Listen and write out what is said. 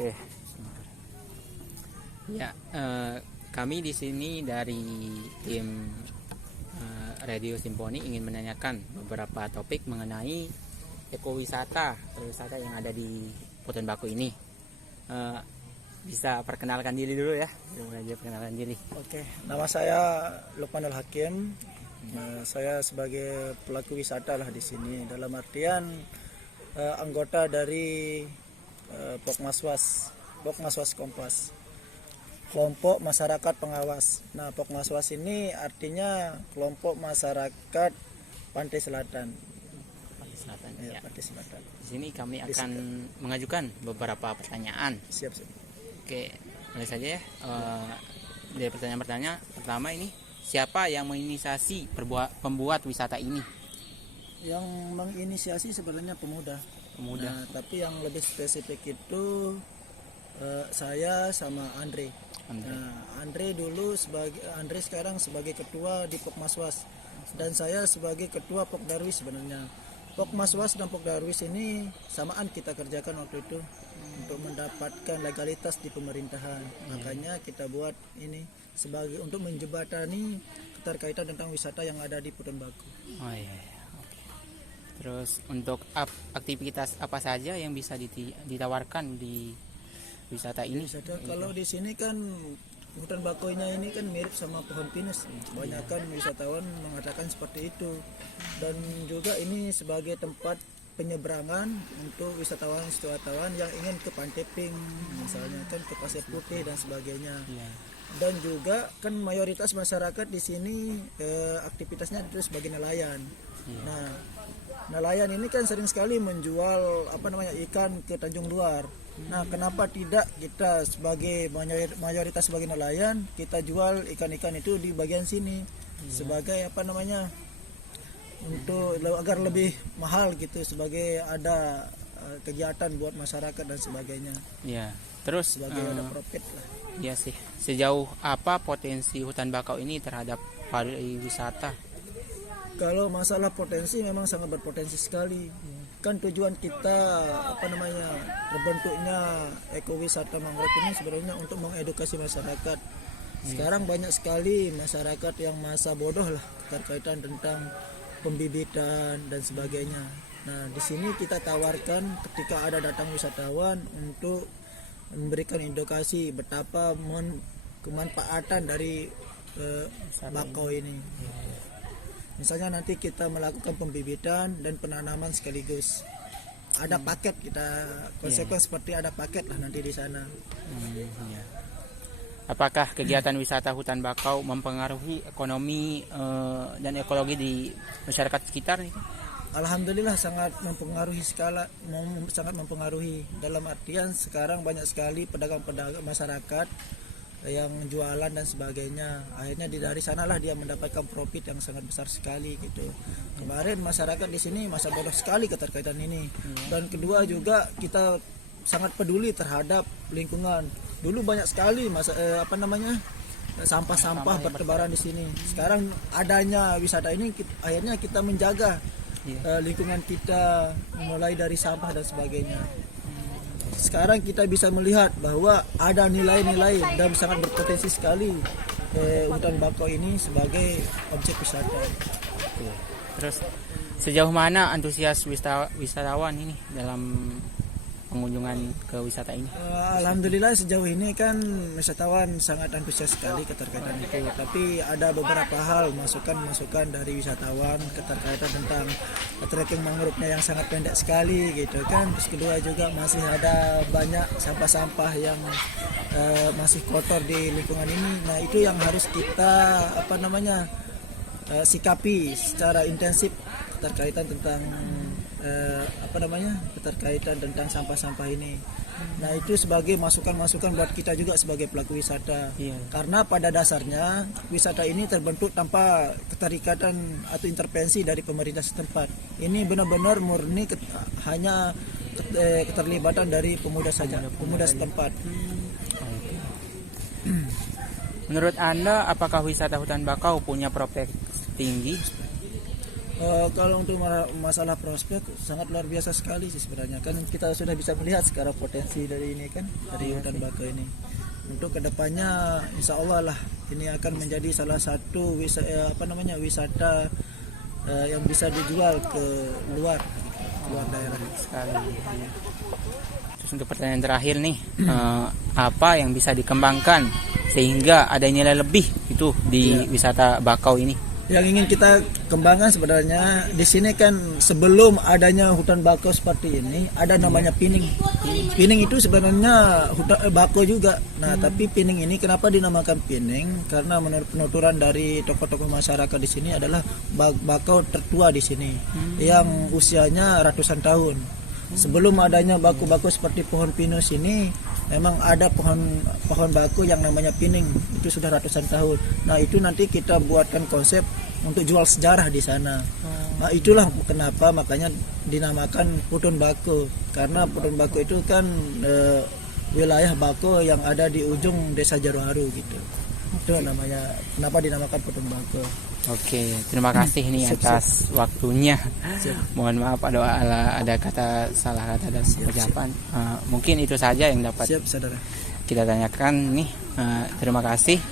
Oke. Ya, kami di sini dari tim Radio Simponi ingin menanyakan beberapa topik mengenai ekowisata yang ada di Hutan Baku ini. Bisa perkenalkan diri dulu ya. Perkenalkan diri. Oke, nama saya Lukmanul Hakim. Saya sebagai pelaku wisata lah di sini. Dalam artian anggota dari Pokmaswas Kompas, kelompok masyarakat pengawas. Nah, Pokmaswas ini artinya kelompok masyarakat Pantai Selatan. Ya. Pantai Selatan. Di sini kami akan mengajukan beberapa pertanyaan. Siap. Oke, mulai saja ya. Dari pertanyaan pertama ini, siapa yang menginisiasi pembuat wisata ini? Yang menginisiasi sebenarnya pemuda. Nah, tapi yang lebih spesifik itu saya sama Andre. Nah, Andre sekarang sebagai ketua di Pokmaswas dan saya sebagai ketua Pokdarwis sebenarnya. Pokmaswas dan Pokdarwis ini samaan kita kerjakan waktu itu untuk mendapatkan legalitas di pemerintahan. Makanya kita buat ini sebagai untuk menjembatani keterkaitan tentang wisata yang ada di Hutan Baku. Oh iya. Terus untuk aktivitas apa saja yang bisa ditawarkan di wisata ini? Kalau di sini kan Hutan Bakunya ini kan mirip sama pohon pinus. Kebanyakan wisatawan mengatakan seperti itu. Dan juga ini sebagai tempat penyeberangan untuk wisatawan yang ingin ke Pantai Pink, misalnya kan ke Pasir Putih dan sebagainya. Dan juga kan mayoritas masyarakat di sini aktivitasnya itu sebagai nelayan. Nah, nelayan ini kan sering sekali menjual ikan ke Tanjung Luar. Nah, kenapa tidak kita sebagai mayoritas sebagai nelayan kita jual ikan-ikan itu di bagian sini sebagai untuk agar lebih mahal gitu, sebagai ada kegiatan buat masyarakat dan sebagainya. Iya. Terus sebagai ada profit lah. Iya sih. Sejauh apa potensi Hutan Bakau ini terhadap pariwisata? Kalau masalah potensi memang sangat berpotensi sekali. Kan tujuan kita terbentuknya ekowisata mangrove ini sebenarnya untuk mengedukasi masyarakat. Sekarang banyak sekali masyarakat yang masa bodoh lah terkaitan tentang pembibitan dan sebagainya. Nah, di sini kita tawarkan ketika ada datang wisatawan untuk memberikan edukasi betapa kemanfaatan dari bakau ini. Misalnya nanti kita melakukan pembibitan dan penanaman sekaligus. Ada paket seperti ada paket lah nanti di sana. Apakah kegiatan wisata Hutan Bakau mempengaruhi ekonomi dan ekologi di masyarakat sekitar nih? Alhamdulillah sangat mempengaruhi. Dalam artian sekarang banyak sekali pedagang-pedagang masyarakat yang jualan dan sebagainya. Akhirnya dari sanalah dia mendapatkan profit yang sangat besar sekali gitu. Kemarin masyarakat di sini masa bodoh sekali keterkaitan ini. Dan kedua juga kita sangat peduli terhadap lingkungan. Dulu banyak sekali sampah-sampah bertebaran di sini. Sekarang adanya wisata ini akhirnya kita menjaga lingkungan kita, mulai dari sampah dan sebagainya. Sekarang kita bisa melihat bahwa ada nilai-nilai dan sangat berpotensi sekali Hutan Bakau ini sebagai objek wisata. Terus sejauh mana antusias wisatawan ini dalam pengunjungan ke wisata ini? Alhamdulillah sejauh ini kan wisatawan sangat antusias sekali keterkaitan itu. Tapi ada beberapa hal masukan dari wisatawan keterkaitan tentang trekking mangrove-nya yang sangat pendek sekali gitu kan. Terus kedua juga masih ada banyak sampah-sampah yang masih kotor di lingkungan ini. Nah, itu yang harus kita sikapi secara intensif keterkaitan tentang keterkaitan tentang sampah-sampah ini. Nah, itu sebagai masukan-masukan buat kita juga sebagai pelaku wisata. Karena pada dasarnya wisata ini terbentuk tanpa keterikatan atau intervensi dari pemerintah setempat. Ini benar-benar murni hanya keterlibatan dari pemuda saja, pemuda setempat. Menurut Anda, apakah wisata Hutan Bakau punya prospek tinggi? Kalau untuk masalah prospek sangat luar biasa sekali sih sebenarnya, kan kita sudah bisa melihat sekarang potensi dari ini kan, dari hutan bakau ini. Untuk kedepannya insya Allah lah ini akan menjadi salah satu wisata yang bisa dijual ke luar daerah. Sekali. Terus untuk pertanyaan terakhir nih, apa yang bisa dikembangkan sehingga ada nilai lebih itu di wisata bakau ini? Yang ingin kita kembangkan sebenarnya di sini kan, sebelum adanya hutan bakau seperti ini ada namanya pining. Pining itu sebenarnya hutan bakau juga. Nah, tapi pining ini kenapa dinamakan pining? Karena menurut penuturan dari tokoh-tokoh masyarakat di sini adalah bakau tertua di sini yang usianya ratusan tahun. Sebelum adanya baku-baku seperti pohon pinus ini, memang ada pohon baku yang namanya pining, itu sudah ratusan tahun. Nah, itu nanti kita buatkan konsep untuk jual sejarah di sana. Nah, itulah kenapa makanya dinamakan Putun Bako, karena Putun Bako itu kan wilayah Bako yang ada di ujung desa Jaruharu gitu. Itu namanya, kenapa dinamakan Putun Bako. Oke, terima kasih nih atas waktunya. Mohon maaf ada salah kata dan ucapan. Mungkin itu saja yang dapat Saudara. kita tanyakan nih. Terima kasih.